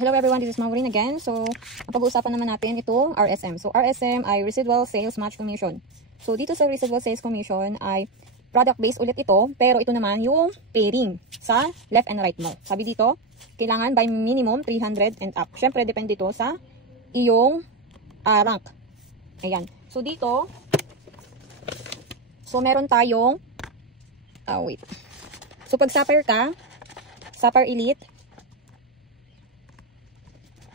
Hello everyone, this is Maureen again. So, ang pag-uusapan naman natin itong RSM. So, RSM ay Residual Sales Match Commission. So, dito sa Residual Sales Commission ay product-based ulit ito, pero ito naman yung pairing sa left and right mo. Sabi dito, kailangan by minimum 300 and up. Syempre, depende ito sa iyong rank. Ayan. So, dito, meron tayong, wait. So, pag Sapphire ka, Sapphire Elite,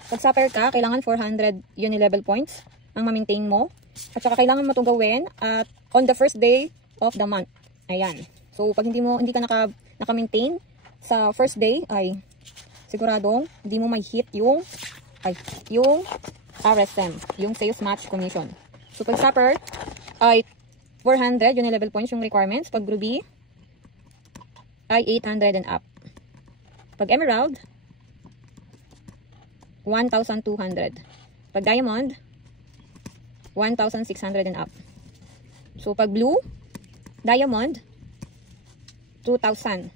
pag Sapphire ka, kailangan 400 uni-level points ang ma-maintain mo. At saka kailangan mo ito gawin at on the first day of the month. Ayan. So, pag hindi ka naka-maintain sa first day, ay siguradong hindi mo may hit yung RSM, yung Sales Match Commission. So, pag Sapphire, ay 400 uni-level points yung requirements. Pag Ruby, ay 800 and up. Pag Emerald, 1,200. Pag Diamond, 1,600 and up. So, pag Blue, Diamond, 2,000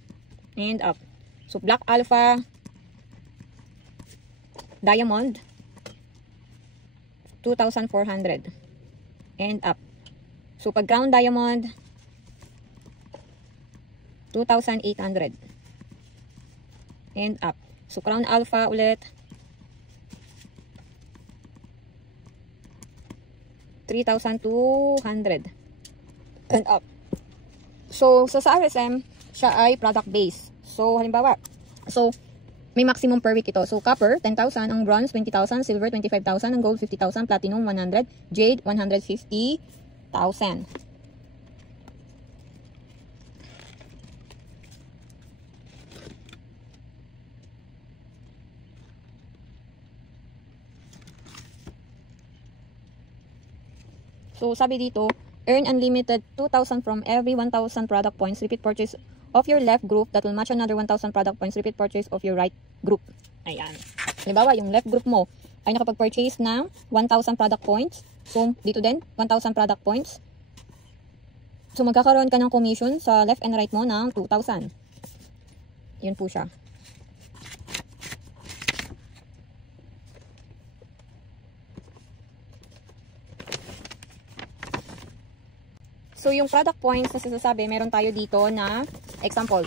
and up. So, Black Alpha, Diamond, 2,400 and up. So, pag Crown Diamond, 2,800 and up. So, Crown Alpha ulit, 3,200 and up. So, sa RSM, siya ay product-based. So, halimbawa, may maximum per week ito. So, copper, 10,000. Ang bronze, 20,000. Silver, 25,000. Ang gold, 50,000. Platinum, 100. Jade, 150,000. So, sabi dito, earn unlimited 2,000 from every 1,000 product points. Repeat purchase of your left group that will match another 1,000 product points. Repeat purchase of your right group. Ayan. Halimbawa, yung left group mo ay nakapag-purchase ng 1,000 product points. So, dito din, 1,000 product points. So, magkakaroon ka ng commission sa left and right mo ng 2,000. Yun po siya. So, yung product points na sinasabi, meron tayo dito na example.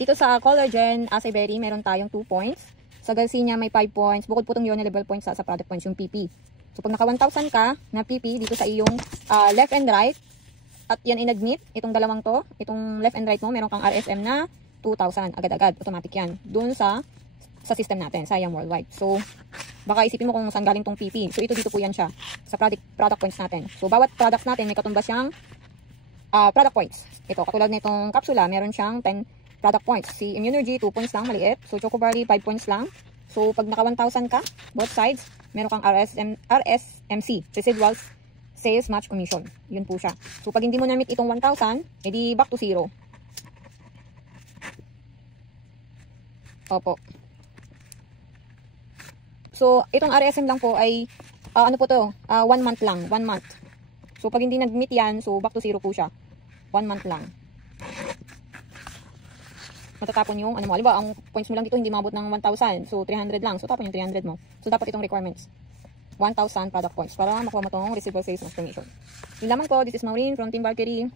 Dito sa Collagen, Acai Berry, meron tayong 2 points. Sa Garcinia, may 5 points. Bukod po itong uni-level points sa product points, yung PP. So, pag naka 1,000 ka na PP dito sa iyong left and right, at yan in-admit, itong dalawang to, itong left and right mo, meron kang RSM na 2,000. Agad-agad, automatic yan. Doon sa system natin, sa IAM Worldwide. So, baka isipin mo kung saan galing tong PP. So, dito po yan siya sa product points natin. So, bawat products natin may katumbas siyang product points. Ito, katulad nitong kapsula, meron siyang 10 product points. Si Immunergy, 2 points lang, maliit. So, Choco Barley, 5 points lang. So, pag naka 1,000 ka, both sides, meron kang RSMC, Residual Sales Match Commission. Yun po siya. So, pag hindi mo na-meet itong 1,000, edi back to 0. Opo. So, itong RSM lang po ay, ano po to, 1 month lang, 1 month. So, pag hindi nag-meet yan, so back to 0 po siya. 1 month lang. Matatapon yung, ano mo, aliba, ang points mo lang dito hindi mabot ng 1,000. So, 300 lang. So, tapon yung 300 mo. So, dapat itong requirements. 1,000 product points para makuha mo itong Residual Sales Match Commission. Yun lamang po. This is Maureen from Team Valkyrie.